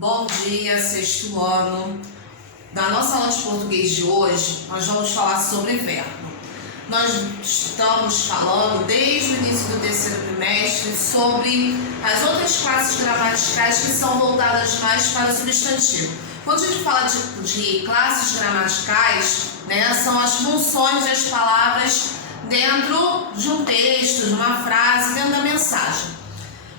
Bom dia, sexto ano. Na nossa aula de português de hoje, nós vamos falar sobre verbo. Nós estamos falando desde o início do terceiro trimestre sobre as outras classes gramaticais que são voltadas mais para o substantivo. Quando a gente fala de classes gramaticais, são as funções das palavras dentro de um texto, de uma frase, dentro da mensagem.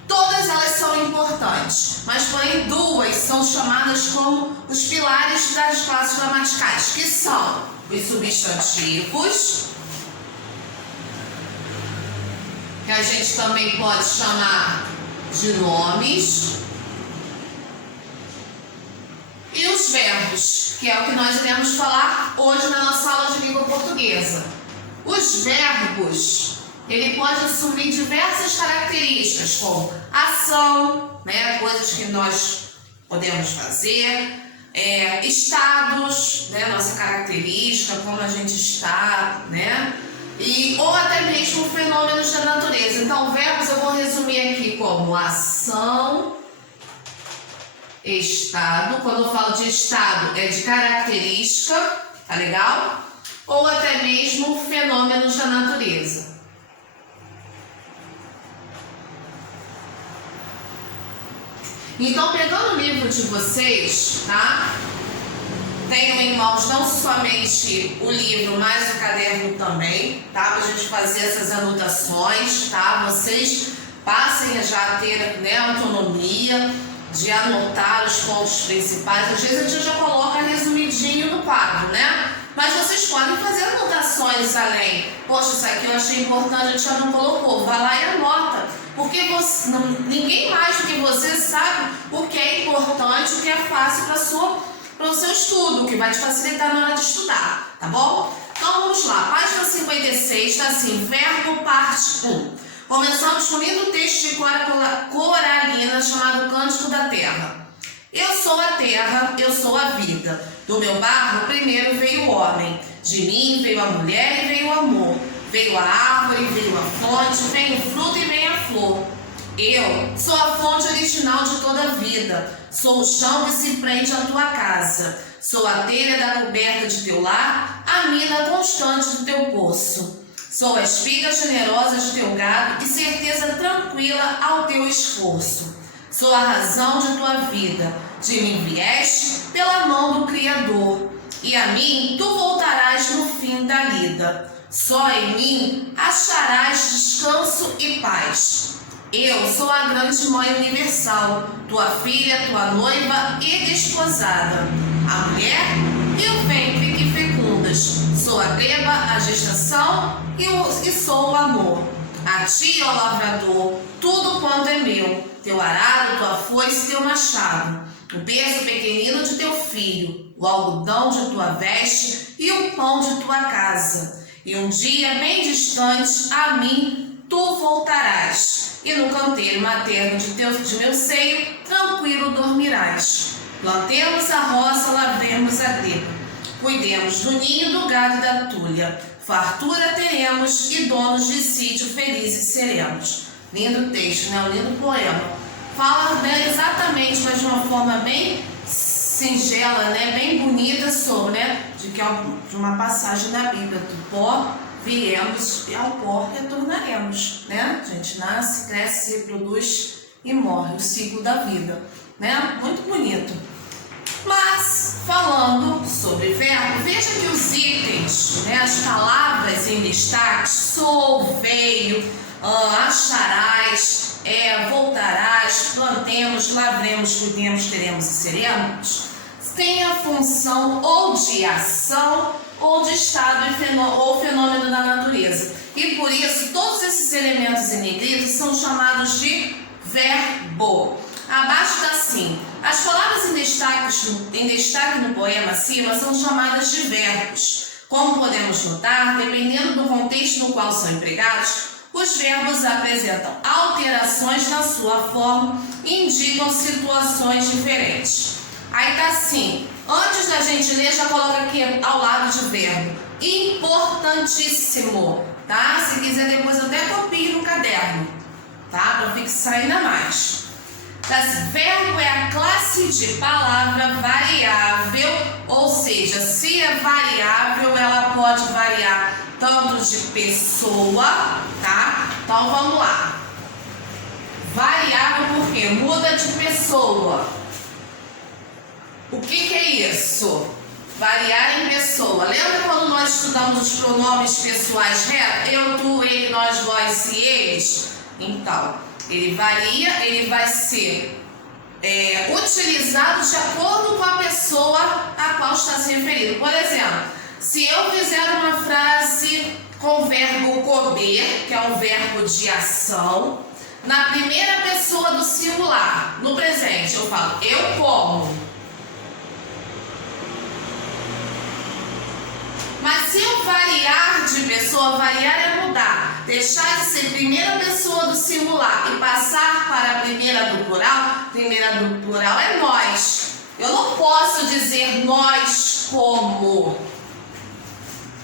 Todas elas são importantes, mas porém duas são chamadas como os pilares das classes gramaticais, que são os substantivos, que a gente também pode chamar de nomes, e os verbos, que é o que nós iremos falar hoje na nossa aula de língua portuguesa. Os verbos, ele pode assumir diversas características, como ação, coisas que nós podemos fazer, estados, nossa característica, como a gente está, ou até mesmo fenômenos da natureza. Então, verbos eu vou resumir aqui como ação, estado. Quando eu falo de estado, é de característica, tá legal? Ou até mesmo fenômenos da natureza. Então, pegando o livro de vocês, tá? Tenham em mãos não somente o livro, mas o caderno também, tá? Pra gente fazer essas anotações, tá? Vocês passem a já ter, autonomia de anotar os pontos principais. Às vezes a gente já coloca resumidinho no quadro, Mas vocês podem fazer anotações além. Poxa, isso aqui eu achei importante, a gente já não colocou. Vai lá e anota. Porque ninguém mais do que você sabe o que é importante, o que é fácil para o seu estudo, o que vai te facilitar na hora de estudar, tá bom? Então vamos lá, página 56, está assim, verbo parte 1. Começamos com um lindo texto de Coralina chamado Cântico da Terra. Eu sou a terra, eu sou a vida. Do meu barro primeiro veio o homem. De mim veio a mulher e veio o amor. Veio a árvore, veio a fonte, veio o fruto e veio a flor. Eu sou a fonte original de toda a vida. Sou o chão que se prende à tua casa. Sou a telha da coberta de teu lar, a mina constante do teu poço. Sou a espiga generosa de teu gado e certeza tranquila ao teu esforço. Sou a razão de tua vida. De mim vieste pela mão do Criador. E a mim tu voltarás no fim da lida. Só em mim acharás descanso e paz. Eu sou a grande mãe universal, tua filha, tua noiva e desposada, a mulher e o ventre que fecundas. Sou a gleba, a gestação e sou o amor. A ti, ó lavrador, tudo quanto é meu, teu arado, tua foice e teu machado, o berço pequenino de teu filho, o algodão de tua veste e o pão de tua casa. E um dia bem distante a mim tu voltarás, e no canteiro materno de meu seio tranquilo dormirás. Plantemos a roça, lavremos a gleba, cuidemos do ninho, do gado e da tulha. Fartura teremos e donos de sítio felizes seremos. Lindo texto, um lindo poema. Fala exatamente, mas de uma forma bem singela, bem bonita sobre, de uma passagem da Bíblia. Do pó viemos e ao pó retornaremos, A gente nasce, cresce, se reproduz e morre, o ciclo da vida, Muito bonito. Mas, falando sobre verbo, veja que os itens, as palavras em destaque, sou, veio, acharás, voltarás, plantemos, lavremos, cuidemos, teremos e seremos, tem a função ou de ação ou de estado ou fenômeno da natureza. E por isso, todos esses elementos em negrito são chamados de verbo. Abaixo está assim, as palavras em destaque no poema acima são chamadas de verbos. Como podemos notar, dependendo do contexto no qual são empregados, os verbos apresentam alterações na sua forma e indicam situações diferentes. Aí tá assim, antes da gente ler, já coloca aqui ao lado de verbo. Importantíssimo, tá? Se quiser depois eu até copio no caderno, tá? Para fixar ainda mais. Verbo é a classe classe de palavra variável, ou seja, se é variável, ela pode variar tanto de pessoa, tá? Então vamos lá. Variável porque muda de pessoa. O que é isso? Variar em pessoa. Lembra quando nós estudamos os pronomes pessoais retos? Eu, tu, ele, nós, vós e eles? Então, ele varia, ele vai ser utilizado de acordo com a pessoa a qual está se referindo. Por exemplo, se eu fizer uma frase com o verbo comer, que é um verbo de ação, na primeira pessoa do singular, no presente, eu falo, eu como. Mas se eu variar de pessoa, variar é mudar, deixar de ser primeira pessoa do singular e passar para a primeira do plural é nós. Eu não posso dizer nós como.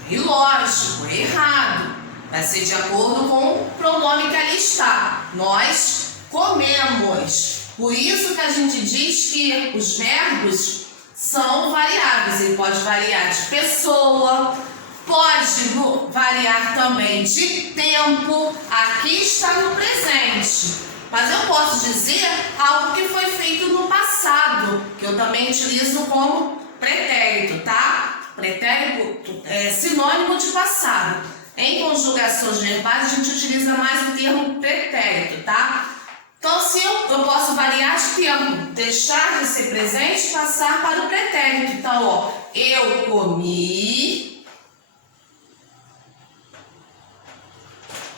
E lógico, é errado. Vai ser de acordo com o pronome que ali está. Nós comemos. Por isso que a gente diz que os verbos são variáveis. Ele pode variar de pessoa, pode variar também de tempo. Aqui está no presente. Mas eu posso dizer algo que foi feito no passado, que eu também utilizo como pretérito, tá? Pretérito é sinônimo de passado. Em conjugações verbais, a gente utiliza mais o termo pretérito, tá? Então, se eu posso variar de tempo, deixar de ser presente e passar para o pretérito. Então, ó, eu comi.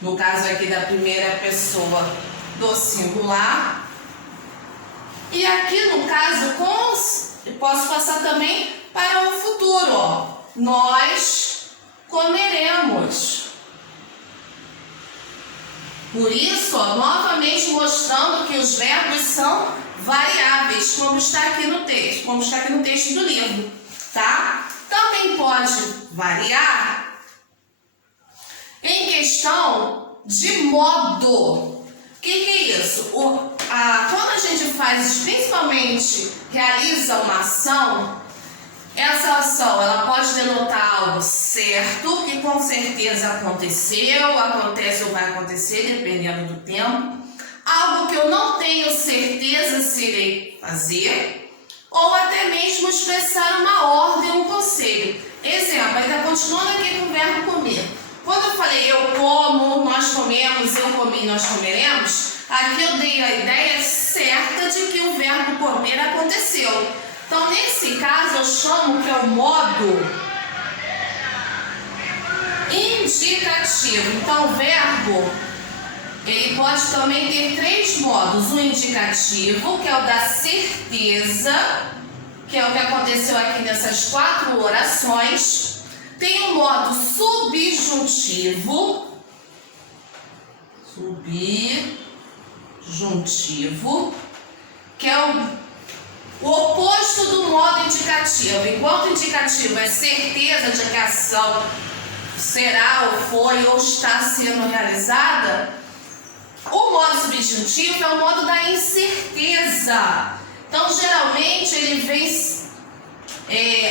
No caso aqui da primeira pessoa do singular. E aqui no caso, eu posso passar também para o futuro, ó. Nós comeremos. Por isso, ó, novamente mostrando que os verbos são variáveis, como está aqui no texto, do livro, tá? Também pode variar em questão de modo. O que é isso? Quando a gente faz, principalmente realiza uma ação, essa ação ela pode denotar algo certo, que com certeza aconteceu, acontece ou vai acontecer, dependendo do tempo. Algo que eu não tenho certeza se irei fazer, ou até mesmo expressar uma ordem, um conselho. Exemplo, ainda continuando aqui com o verbo comer. Quando eu falei eu como, nós comemos, eu comi, nós comeremos, aqui eu dei a ideia certa de que o verbo comer aconteceu. Então, nesse caso, eu chamo que é o modo indicativo. Então, o verbo, ele pode também ter três modos. O indicativo, que é o da certeza, que é o que aconteceu aqui nessas 4 orações. Tem o modo subjuntivo, que é o oposto do modo indicativo. Enquanto o indicativo é certeza de que a ação será ou foi ou está sendo realizada, o modo subjuntivo é o modo da incerteza. Então, geralmente, ele vem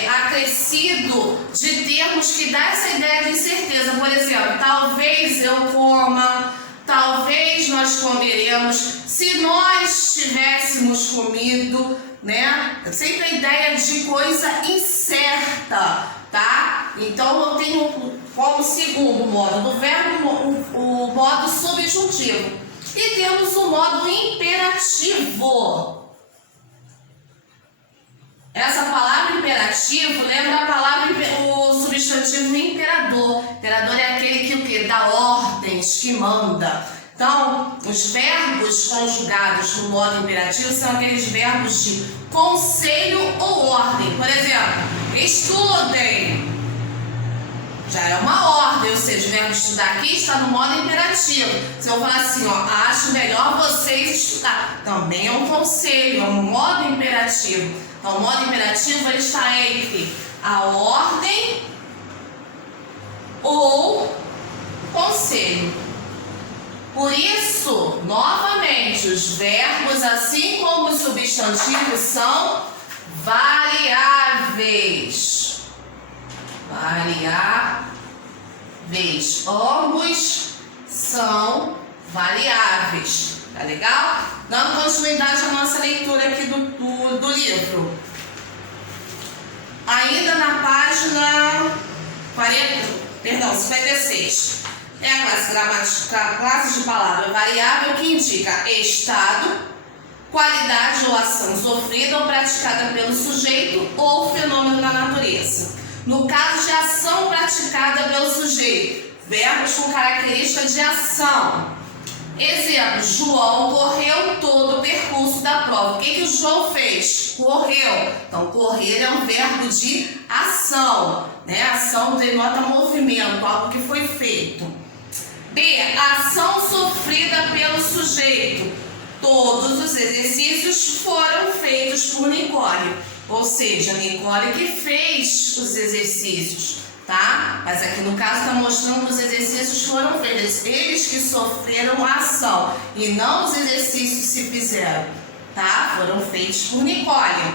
acrescido de termos que dá essa ideia de incerteza. Por exemplo, talvez eu coma, talvez nós comeremos, se nós tivéssemos comido, né? Sempre a ideia de coisa incerta, tá? Então eu tenho como segundo modo do verbo o modo subjuntivo. E temos o modo imperativo. Essa palavra imperativo lembra a palavra, o substantivo imperador. Imperador é aquele que o quê? Dá ordens, que manda. Então, os verbos conjugados no modo imperativo são aqueles verbos de conselho ou ordem. Por exemplo, estudem. Já é uma ordem, ou seja, o verbo estudar aqui está no modo imperativo. Se eu falar assim, ó, acho melhor vocês estudar, também é um conselho, é um modo imperativo. Então, o modo imperativo ele está entre a ordem ou conselho. Por isso, novamente, os verbos, assim como os substantivos, são variáveis. Variáveis. Ambos são variáveis. Tá legal? Dando continuidade à nossa leitura aqui do livro. Ainda na página 56. É a classe gramatical, classe de palavra variável que indica estado, qualidade ou ação sofrida ou praticada pelo sujeito ou fenômeno da natureza. No caso de ação praticada pelo sujeito, verbos com característica de ação. Exemplo, João correu todo o percurso da prova. O que o João fez? Correu. Então, correr é um verbo de ação, né? Ação denota movimento, algo que foi feito. B. Ação sofrida pelo sujeito. Todos os exercícios foram feitos por Nicole. Ou seja, Nicole que fez os exercícios, tá? Mas aqui no caso está mostrando que os exercícios foram feitos. Eles que sofreram a ação e não os exercícios se fizeram, tá? Foram feitos por Nicole.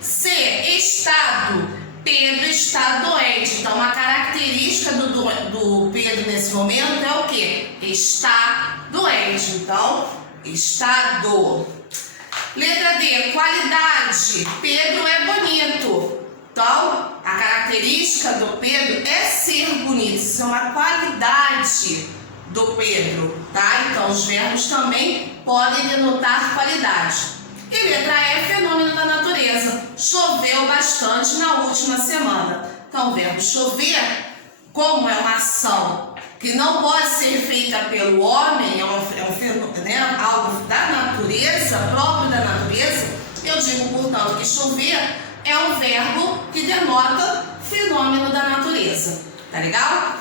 C. Estado. Pedro está doente. Então, a característica do Pedro nesse momento é o quê? Está doente. Então, estado. Letra D. Qualidade. Pedro é bonito. Então, a característica do Pedro é ser bonito. Isso é uma qualidade do Pedro, tá? Então, os verbos também podem denotar qualidade. E letra E, fenômeno da natureza. Choveu bastante na última semana. Então, o verbo chover, como é uma ação que não pode ser feita pelo homem, é um fenômeno, né, algo da natureza, próprio da natureza, eu digo, portanto, que chover é um verbo que denota fenômeno da natureza. Tá legal?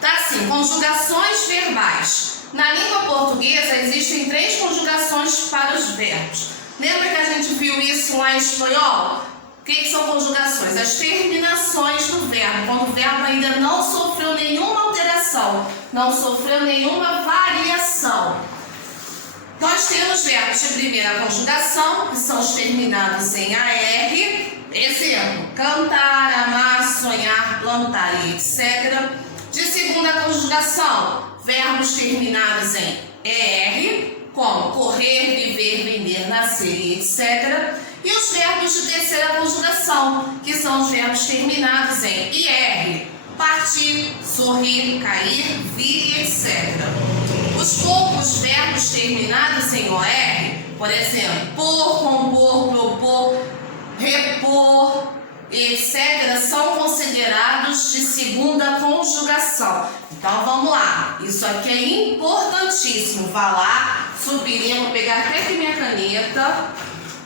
Tá assim, conjugações verbais. Na língua portuguesa existem 3 conjugações para os verbos. Lembra que a gente viu isso lá em espanhol? O que são conjugações? As terminações do verbo, quando o verbo ainda não sofreu nenhuma alteração, não sofreu nenhuma variação. Nós temos verbos de primeira conjugação, que são os terminados em AR. Exemplo, cantar, amar, sonhar, plantar e etc. De segunda conjugação, verbos terminados em ER, como correr, viver, vender, nascer e etc. E os verbos de terceira conjugação, que são os verbos terminados em IR, partir, sorrir, cair, vir, etc. Os poucos verbos terminados em OR, por exemplo, por, compor, propor, repor, etc., são considerados de segunda conjugação. Então vamos lá, isso aqui é importantíssimo. Vá lá, subirem, vou pegar até aqui minha caneta,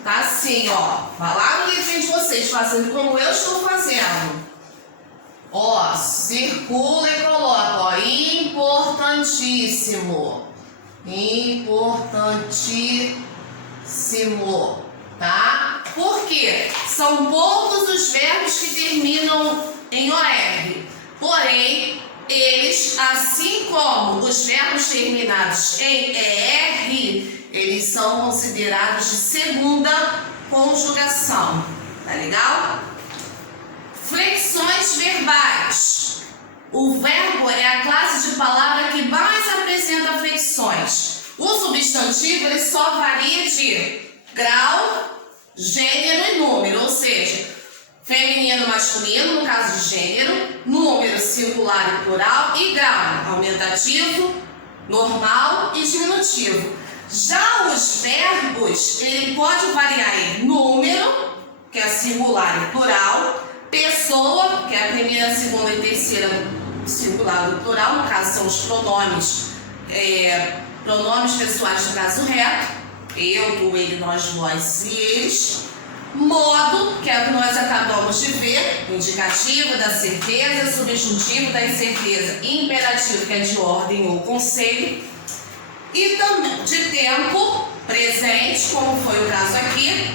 tá assim, ó. Vá lá no livrinho de vocês, fazendo como eu estou fazendo. Ó, circula e coloca, ó, importantíssimo. Importantíssimo, tá? Por quê? São poucos os verbos que terminam em OR. Porém, eles, assim como os verbos terminados em ER, eles são considerados de segunda conjugação. Tá legal? Flexões verbais. O verbo é a classe de palavra que mais apresenta flexões. O substantivo ele só varia de grau, gênero e número, ou seja, feminino, masculino, no caso de gênero, número singular e plural e grau, aumentativo, normal e diminutivo. Já os verbos, ele pode variar em número, que é singular e plural, pessoa, que é a primeira, segunda e terceira singular e plural, no caso são os pronomes, pronomes pessoais no caso reto, eu, tu, ele, nós, vós e eles. Modo, que é o que nós acabamos de ver, indicativo da certeza, subjuntivo da incerteza, imperativo, que é de ordem ou conselho, e também de tempo presente, como foi o caso aqui,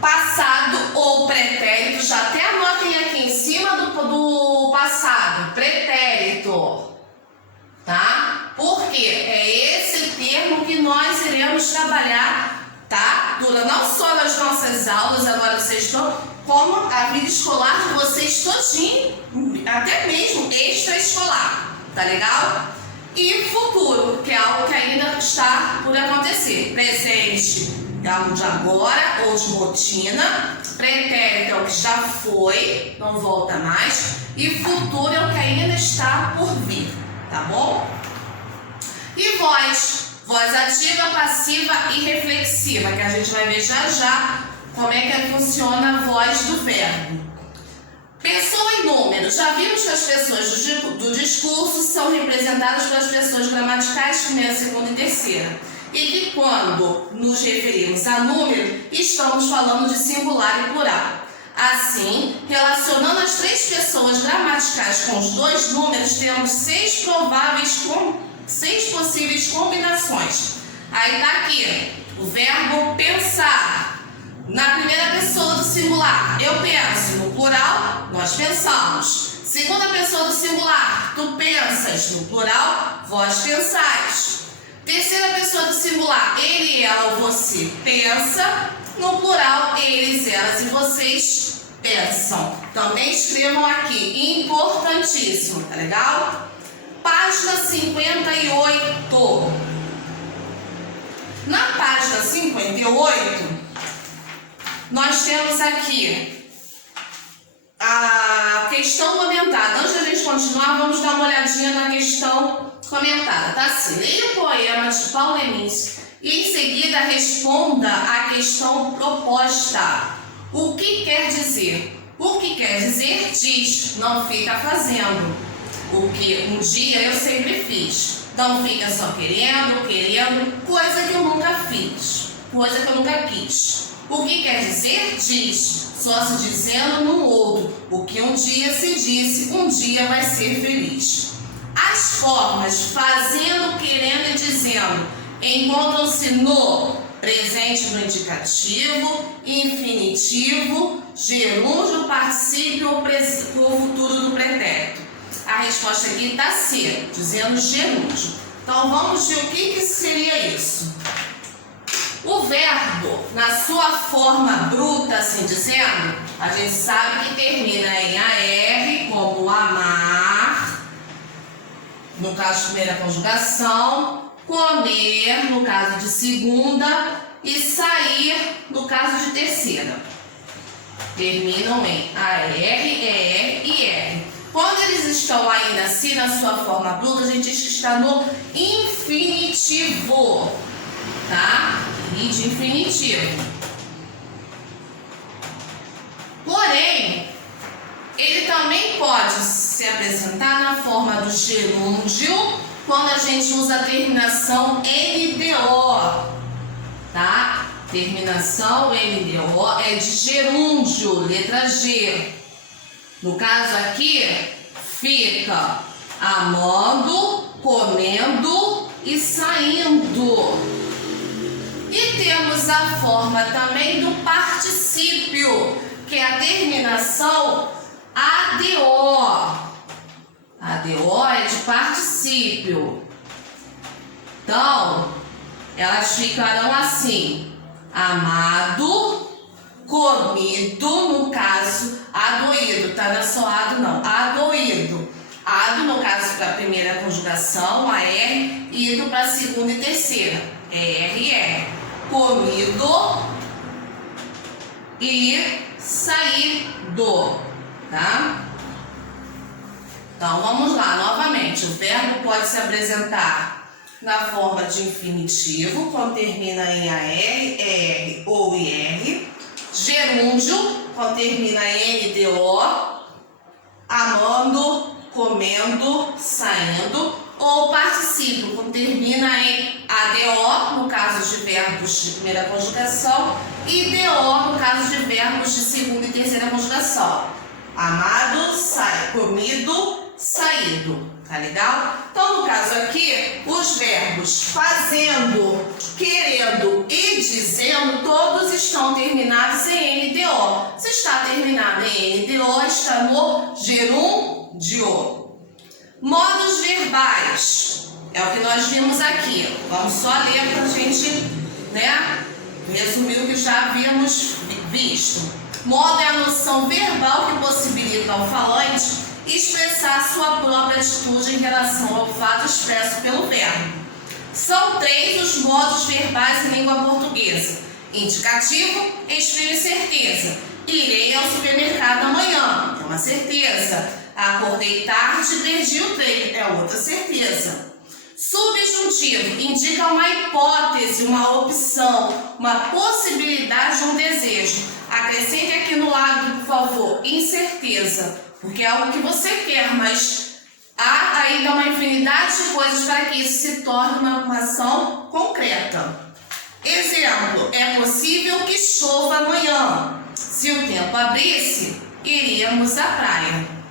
passado ou pretérito. Já até anotem aqui em cima do passado, pretérito, tá? Por quê? iremos trabalhar, tá? Não só nas nossas aulas, agora vocês estão, como a vida escolar de vocês todinho, até mesmo extraescolar, tá legal? E futuro, que é algo que ainda está por acontecer. Presente é algo de agora ou de rotina. Pretérito é o que já foi, não volta mais. E futuro é o que ainda está por vir, tá bom? E voz. Voz ativa, passiva e reflexiva, que a gente vai ver já já como é que funciona a voz do verbo. Pessoa e número. Já vimos que as pessoas do discurso são representadas pelas pessoas gramaticais primeira, segunda e terceira. E que quando nos referimos a número, estamos falando de singular e plural. Assim, relacionando as três pessoas gramaticais com os dois números, temos seis possíveis combinações. Aí tá aqui o verbo pensar. Na primeira pessoa do singular, eu penso. No plural, nós pensamos. Segunda pessoa do singular, tu pensas. No plural, vós pensais. Terceira pessoa do singular, ele, ela ou você pensa. No plural, eles, elas e vocês pensam. Também escrevam aqui, importantíssimo, tá legal? Página 58. Na página 58, nós temos aqui a questão comentada. Antes da gente continuar, vamos dar uma olhadinha na questão comentada. Tá assim, leia o poema de Paulo Leminski e em seguida responda a questão proposta. O que quer dizer? O que quer dizer diz, não fica fazendo. O que um dia eu sempre fiz. Não fica só querendo, coisa que eu nunca fiz, coisa que eu nunca quis. O que quer dizer diz, só se dizendo no outro. O que um dia se disse, um dia vai ser feliz. As formas fazendo, querendo e dizendo encontram-se no presente do indicativo, infinitivo, gerúndio, particípio ou futuro do pretérito. A resposta aqui está C, dizendo gerúndio. Então vamos ver o que seria isso. O verbo, na sua forma bruta, assim dizendo, a gente sabe que termina em AR, como amar, no caso de primeira conjugação, comer, no caso de segunda, e sair, no caso de terceira. Terminam em AR, ER e R. Quando eles estão ainda assim na sua forma bruta, a gente diz que está no infinitivo, tá? E de infinitivo. Porém, ele também pode se apresentar na forma do gerúndio, quando a gente usa a terminação NDO, tá? Terminação NDO é de gerúndio, letra G. No caso aqui, fica amando, comendo e saindo. E temos a forma também do particípio, que é a terminação ADO. ADO é de particípio. Então, elas ficarão assim: amado, comido, no caso, adoído, tá? Não é só ado, não. Adoído. Ado, no caso, para a primeira conjugação, AR, e ido para a segunda e terceira, ER. Comido e saído, tá? Então, vamos lá, novamente. O verbo pode se apresentar na forma de infinitivo, quando termina em AR, ER ou IR. Gerúndio, quando termina em NDO, amando, comendo, saindo. Ou particípio, quando termina em ADO, no caso de verbos de primeira conjugação, e DO, no caso de verbos de segunda e terceira conjugação. Amado, comido, saído. Tá legal? Então, no caso aqui, os verbos fazendo, querendo e dizendo, todos estão terminados em NDO. Se está terminado em NDO, está no gerúndio. Modos verbais. É o que nós vimos aqui. Vamos só ler para a gente né? Resumiu o que já havíamos visto. Modo é a noção verbal que possibilita ao falante expressar sua própria atitude em relação ao fato expresso pelo verbo. São 3 os modos verbais em língua portuguesa. Indicativo, exprime certeza. Irei ao supermercado amanhã, é uma certeza. Acordei tarde e perdi o trem, é outra certeza. Subjuntivo, indica uma hipótese, uma opção, uma possibilidade, um desejo. Acrescente aqui no lado, por favor, incerteza, porque é algo que você quer, mas há ainda uma infinidade de coisas para que isso se torne uma ação concreta. Exemplo, é possível que chova amanhã. Se o tempo abrisse, iríamos à praia.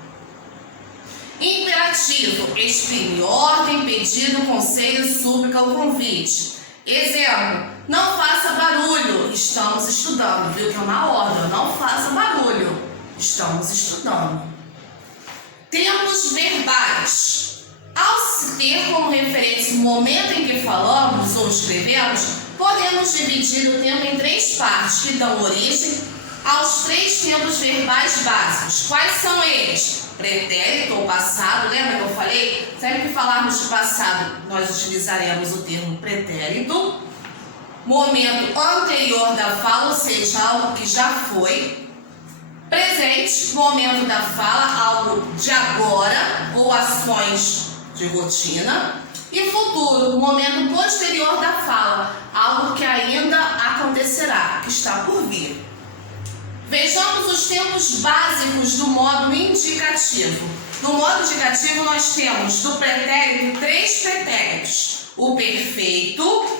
Imperativo, exprime ordem, pedido, conselho, súplica ou convite. Exemplo, não faça barulho, estamos estudando. Viu que é uma ordem, não faça barulho, estamos estudando. Tempos verbais. Ao se ter como referência o momento em que falamos ou escrevemos, podemos dividir o tempo em 3 partes que dão origem aos 3 tempos verbais básicos. Quais são eles? Pretérito ou passado, lembra que eu falei? Sempre que falarmos de passado, nós utilizaremos o termo pretérito. Momento anterior da fala, ou seja, algo que já foi. Presente, momento da fala, algo de agora ou ações de rotina. E futuro, momento posterior da fala, algo que ainda acontecerá, que está por vir. Vejamos os tempos básicos do modo indicativo. No modo indicativo nós temos do pretérito 3 pretéritos. O perfeito,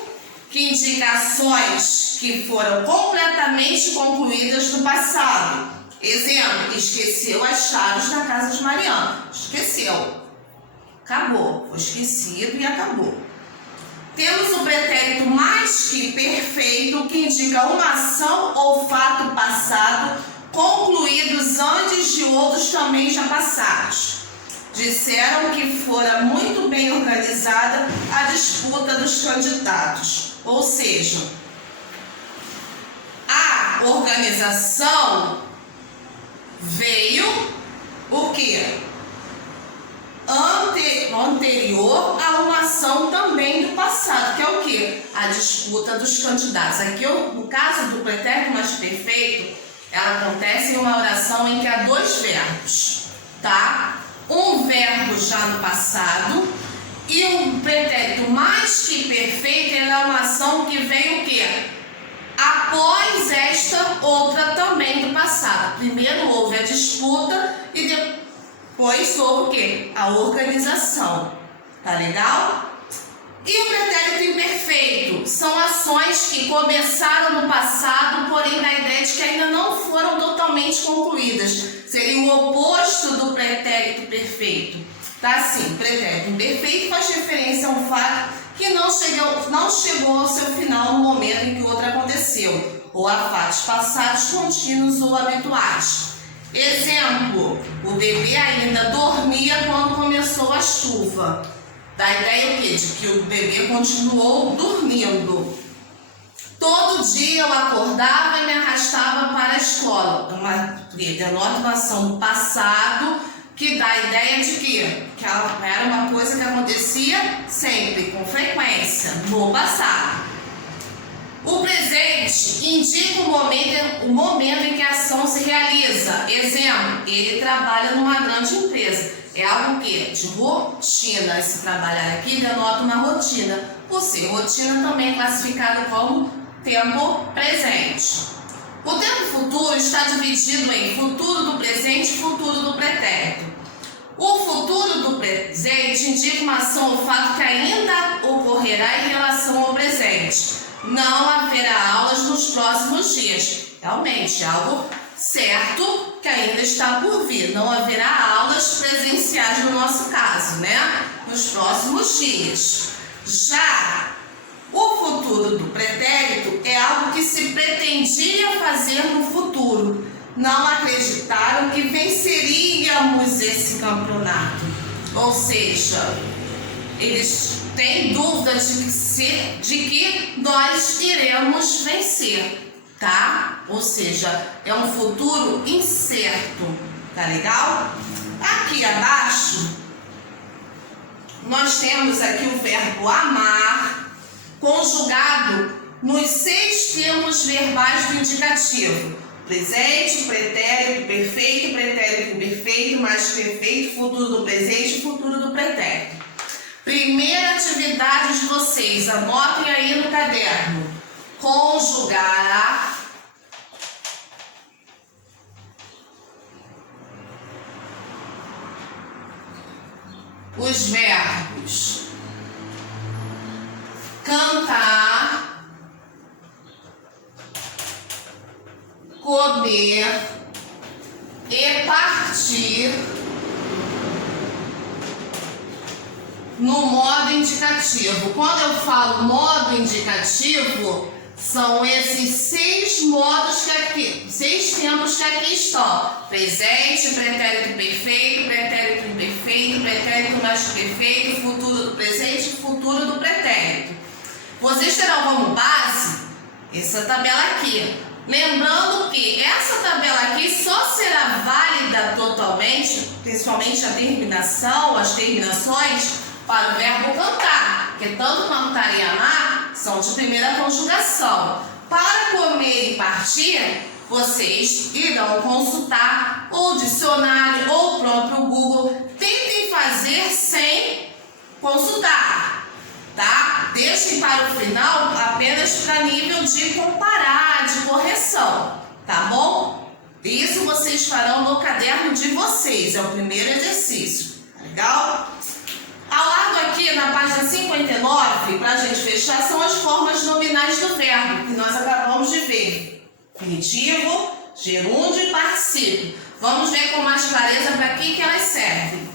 que indica ações que foram completamente concluídas no passado. Exemplo, esqueceu as chaves da casa de Mariana. Esqueceu. Acabou. Foi esquecido e acabou. Temos o pretérito mais que perfeito, que indica uma ação ou fato passado concluídos antes de outros também já passados. Disseram que fora muito bem organizada a disputa dos candidatos. Ou seja, a organização veio o quê? Anterior a uma ação também do passado, que é o quê? A disputa dos candidatos. Aqui, no caso do pretérito mais perfeito, ela acontece em uma oração em que há 2 verbos, tá? Um verbo já no passado e um pretérito mais que perfeito é uma ação que vem o quê? Após esta outra também do passado. Primeiro houve a disputa e depois houve o quê? A organização. Tá legal? E o pretérito imperfeito são ações que começaram no passado, porém na ideia de que ainda não foram totalmente concluídas. Seria o oposto do pretérito perfeito. Tá assim, pretérito imperfeito faz referência a um fato que não chegou ao seu final no momento em que o outro aconteceu, ou a fatos passados contínuos ou habituais. Exemplo, o bebê ainda dormia quando começou a chuva. Dá a ideia o quê? De que o bebê continuou dormindo. Todo dia eu acordava e me arrastava para a escola. Denota uma ação do passado que dá a ideia de que era uma coisa que acontecia sempre, com frequência, no passado. O presente indica o momento em que a ação se realiza. Exemplo, ele trabalha numa grande empresa. É algo que de rotina. Esse trabalhar aqui denota uma rotina. Por ser rotina também é classificado como tempo presente. O tempo futuro está dividido em futuro do presente e futuro do pretérito. O futuro do presente indica uma ação ou fato que ainda ocorrerá em relação ao presente. Não haverá aulas nos próximos dias. Realmente, algo certo que ainda está por vir. Não haverá aulas presenciais no nosso caso, né? Nos próximos dias. Já o futuro do pretérito é algo que se pretendia fazer no futuro. Não acreditaram que venceríamos esse campeonato. Ou seja, eles têm dúvida de que se de que nós iremos vencer, tá? Ou seja, é um futuro incerto, tá legal? Aqui abaixo, nós temos aqui o verbo amar, conjugado nos 6 tempos verbais do indicativo: presente, pretérito, perfeito, mais perfeito, futuro do presente e futuro do pretérito. Primeira atividade de vocês, anotem aí no caderno: conjugar os verbos cantar, comer e partir no modo indicativo. Quando eu falo modo indicativo, são esses 6 modos que aqui, 6 tempos que aqui estão: presente, pretérito perfeito, pretérito imperfeito, pretérito mais perfeito, futuro do presente e futuro do pretérito. Vocês terão como base essa tabela aqui. Lembrando que essa tabela aqui só será válida totalmente, principalmente a terminação, as terminações, para o verbo cantar, que tanto cantar e amar são de primeira conjugação. Para comer e partir, vocês irão consultar ou o dicionário ou o próprio Google. Tentem fazer sem consultar, tá? Deixem para o final apenas para nível de comparar, de correção, tá bom? Isso vocês farão no caderno de vocês, é o primeiro exercício, tá legal? Ao lado aqui, na página 59, para a gente fechar, são as formas nominais do verbo, que nós acabamos de ver: infinitivo, gerúndio e particípio. Vamos ver com mais clareza para que elas servem.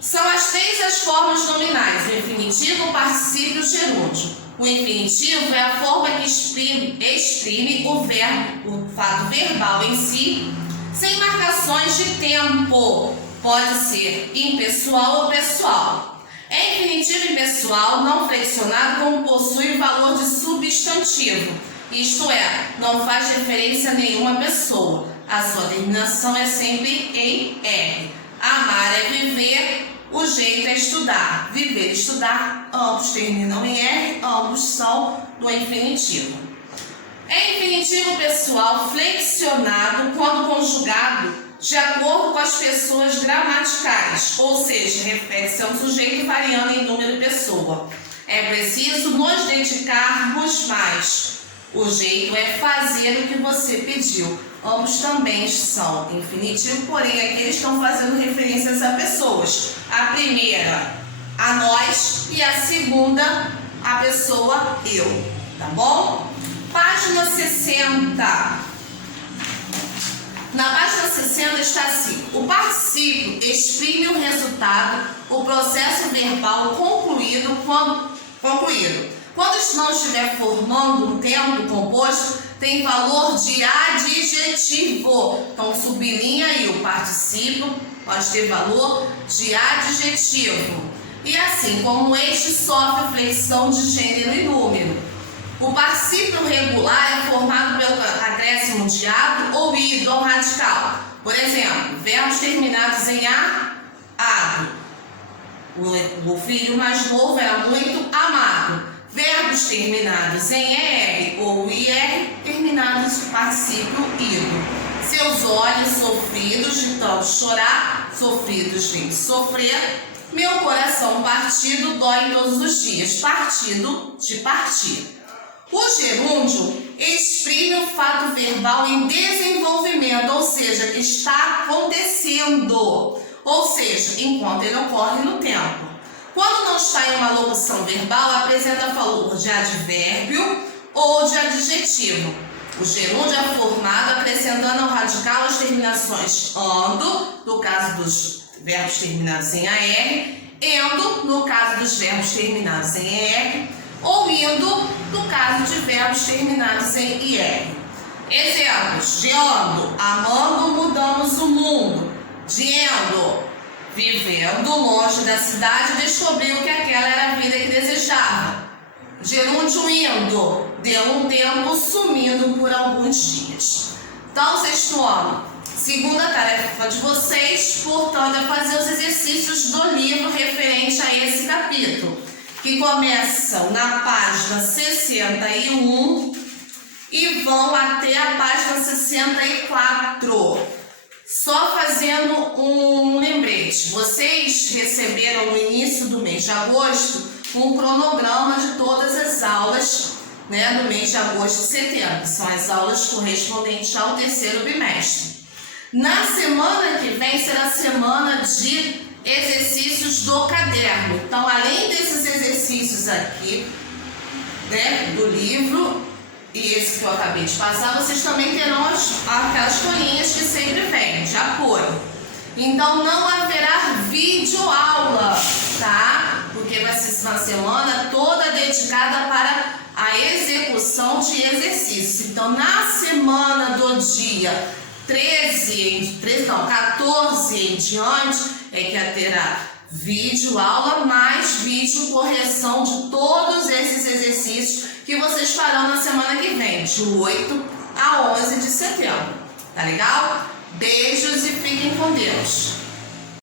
São as 3 as formas nominais: o infinitivo, o particípio e o gerúndio. O infinitivo é a forma que exprime o verbo, o fato verbal em si, sem marcações de tempo. Pode ser impessoal ou pessoal. É infinitivo impessoal não flexionado como possui valor de substantivo. Isto é, não faz referência a nenhuma pessoa. A sua terminação é sempre em R. Amar é viver, o jeito é estudar. Viver e estudar, ambos terminam em R, ambos são do infinitivo. É infinitivo pessoal flexionado quando conjugado de acordo com as pessoas gramaticais, ou seja, refere-se a um sujeito variando em número e pessoa. É preciso nos dedicarmos mais. O jeito é fazer o que você pediu. Ambos também são infinitivo, porém aqui eles estão fazendo referências a pessoas. A primeira, a nós, e a segunda, a pessoa eu, tá bom? Página 60. Na página 60 está assim: o particípio exprime o resultado, o processo verbal concluído quando não estiver formando um tempo composto, tem valor de adjetivo. Então sublinha aí, o particípio pode ter valor de adjetivo. E assim como este sofre flexão de gênero e número. O particípio regular é formado pelo acréscimo de ado ou ido ao radical. Por exemplo, verbos terminados em ado. O filho mais novo era muito amado. Verbos terminados em ER ou IR, terminados em particípio ido. Seus olhos sofridos de tanto chorar, sofridos de sofrer. Meu coração partido dói todos os dias. Partido de partir. O gerúndio exprime o fato verbal em desenvolvimento, ou seja, que está acontecendo, ou seja, enquanto ele ocorre no tempo. Quando não está em uma locução verbal, apresenta valor de advérbio ou de adjetivo. O gerúndio é formado acrescentando ao radical as terminações ando, no caso dos verbos terminados em AR, endo, no caso dos verbos terminados em ER, ou indo, no caso de verbos terminados em IR. Exemplos: de ando, amando, mudamos o mundo. De endo, vivendo longe da cidade, descobriu que aquela era a vida que desejava. gerúndio indo, deu um tempo sumindo por alguns dias. Então, sexto ano, segunda tarefa de vocês, portanto, é fazer os exercícios do livro referente a esse capítulo, que começam na página 61 e vão até a página 64. Só fazendo um lembrete, vocês receberam no início do mês de agosto um cronograma de todas as aulas, né, do mês de agosto e setembro, que são as aulas correspondentes ao terceiro bimestre. Na semana que vem será a semana de exercícios do caderno. Então, além desses exercícios aqui, né, do livro, e esse que eu acabei de passar, vocês também terão aquelas folhinhas que sempre vêm, de apoio. Então, não haverá videoaula, tá? Porque vai ser uma semana toda dedicada para a execução de exercícios. Então, na semana do dia 14 em diante, é que terá vídeo aula mais vídeo correção de todos esses exercícios que vocês farão na semana que vem, de 8 a 11 de setembro. Tá legal? Beijos e fiquem com Deus.